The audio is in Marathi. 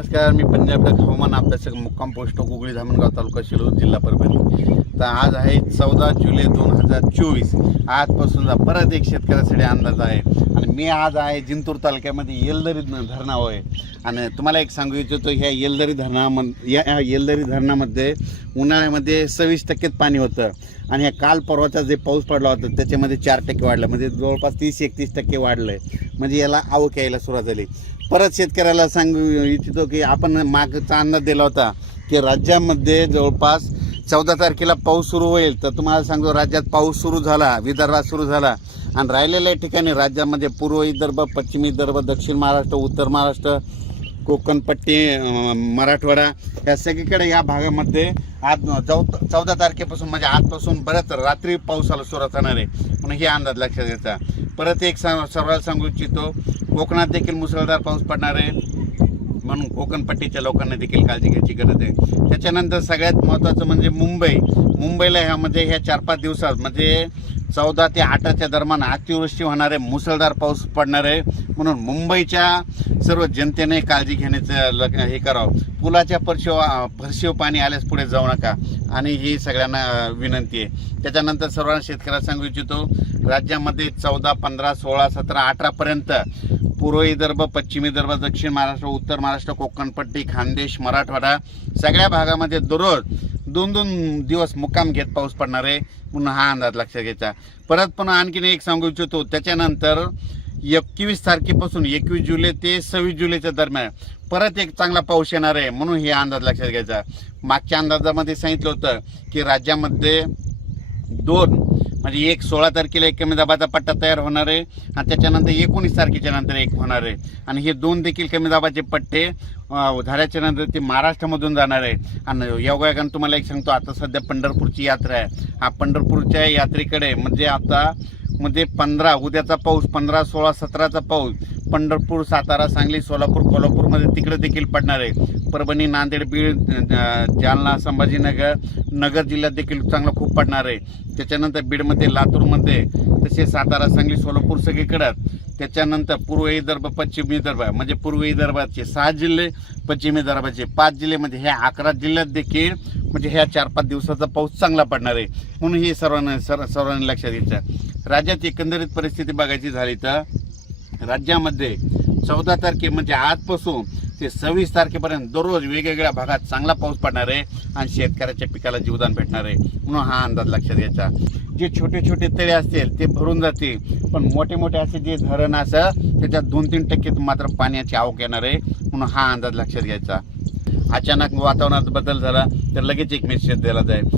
नमस्कार, मी पंजाब हवामान अभ्यासक मुक्काम पोस्ट गुगळी धामणगाव तालुका शिरूर जिल्हा परभणी. तर आज आहे 14 जुलै 2024. आजपासून परत एक शेतकऱ्यासाठी अंदाज आहे आणि मी आज आहे जिंतूर तालुक्यामध्ये येलदरी धरणावर आहे. आणि तुम्हाला एक सांगू इच्छितो, ह्या येलदरी धरणामध्ये उन्हाळ्यामध्ये 26% पाणी होतं आणि ह्या काल परवाचा जे पाऊस पडला होता त्याच्यामध्ये 4% वाढलं, म्हणजे जवळपास 30-31% वाढलं आहे. म्हणजे याला आवक यायला सुरुवात झाली. परत शेतकऱ्याला सांगू इच्छितो की आपण मागचा अंदाज दिला होता की राज्यामध्ये जवळपास 14 तारखेला पाऊस सुरू होईल. तर तुम्हाला सांगतो, राज्यात पाऊस सुरू झाला, विदर्भात सुरू झाला आणि राहिलेल्या ठिकाणी राज्यामध्ये पूर्व विदर्भ, पश्चिम विदर्भ, दक्षिण महाराष्ट्र, उत्तर महाराष्ट्र, कोकणपट्टी, मराठवाडा या सगळीकडे या भागामध्ये आज 14 तारखेपासून म्हणजे आजपासून बऱ्याच रात्री पावसाला सुरुवात होणार आहे म्हणून हे अंदाज लक्षात घ्यायचा. परत एक सर्वांना सांगू इच्छितो, कोकणात देखील मुसळधार पाऊस पडणार आहे म्हणून कोकणपट्टीच्या लोकांना देखील काळजी घ्यायची गरज आहे. त्याच्यानंतर सगळ्यात महत्त्वाचं म्हणजे मुंबईला ह्यामध्ये ह्या 4-5 दिवसात म्हणजे 14 ते 8च्या दरम्यान अतिवृष्टी होणार आहे, मुसळधार पाऊस पडणार आहे. म्हणून मुंबईच्या सर्व जनतेने काळजी घेण्याचं हे करावं. पुलाच्या फरशीव पाणी आल्यास पुढे जाऊ नका आणि ही सगळ्यांना विनंती आहे. त्याच्यानंतर सर्वांना शेतकऱ्याला सांगू इच्छितो, राज्यामध्ये 14, 15, 16, 17, 18पर्यंत पूर्व विदर्भ, पश्चिम विदर्भ, दक्षिण महाराष्ट्र, उत्तर महाराष्ट्र, कोकणपट्टी, खानदेश, मराठवाडा सगळ्या भागामध्ये दररोज 2-2 दिवस मुक्काम घेत पाऊस पडणार आहे म्हणून हा अंदाज लक्षात घ्यायचा. परत पुन्हा आणखीन एक सांगू इच्छितो, त्याच्यानंतर 21 तारखेपासून 21 जुलै ते 26 जुलैच्या दरम्यान परत एक चांगला पाऊस येणार आहे म्हणून हे अंदाज लक्षात घ्यायचा. मागच्या अंदाजामध्ये सांगितलं होतं की राज्यामध्ये 2 म्हणजे 16 तारखेला एक कमी दाबाचा पट्टा तयार होणार आहे आणि त्याच्यानंतर 19 तारखेच्या नंतर एक होणार आहे आणि हे 2 देखील कमी दाबाचे पट्टे झाल्याच्या नंतर ते महाराष्ट्रामधून जाणार आहे. आणि योगायोगाने तुम्हाला एक सांगतो, आता सध्या पंढरपूरची यात्रा आहे. हा पंढरपूरच्या यात्रेकडे म्हणजे आता उद्याचा पाऊस 15, 16, 17चा पाऊस पंढरपूर, सातारा, सांगली, सोलापूर, कोल्हापूरमध्ये तिकडे देखील पडणार आहे. परभणी, नांदेड, बीड, जालना, संभाजीनगर, नगर जिल्ह्यात देखील चांगला खूप पडणार आहे. त्याच्यानंतर बीडमध्ये, लातूरमध्ये, तसेच सातारा, सांगली, सोलापूर सगळीकडे. त्याच्यानंतर पूर्व विदर्भ, पश्चिम विदर्भ म्हणजे पूर्व विदर्भाचे 6 जिल्हे, पश्चिम विदर्भाचे 5 जिल्ह्यामध्ये ह्या 11 जिल्ह्यात देखील म्हणजे ह्या 4-5 दिवसाचा पाऊस चांगला पडणार आहे म्हणून हे सर्वांनी लक्षात घ्यायचं. राज्यात एकंदरीत परिस्थिती बघायची झाली तर राज्यामध्ये 14 तारखे म्हणजे आजपासून ते 26 तारखेपर्यंत दररोज वेगवेगळ्या भागात चांगला पाऊस पडणार आहे आणि शेतकऱ्याच्या पिकाला जीवदान भेटणार आहे म्हणून हा अंदाज लक्षात घ्यायचा. जे छोटे छोटे तळे असतील ते भरून जातील, पण मोठे मोठे असे जे धरण असं त्याच्यात 2-3% मात्र पाण्याची आवक येणार आहे म्हणून हा अंदाज लक्षात घ्यायचा. अचानक वातावरणात बदल झाला तर लगेच एक मेसेज दिला जाईल.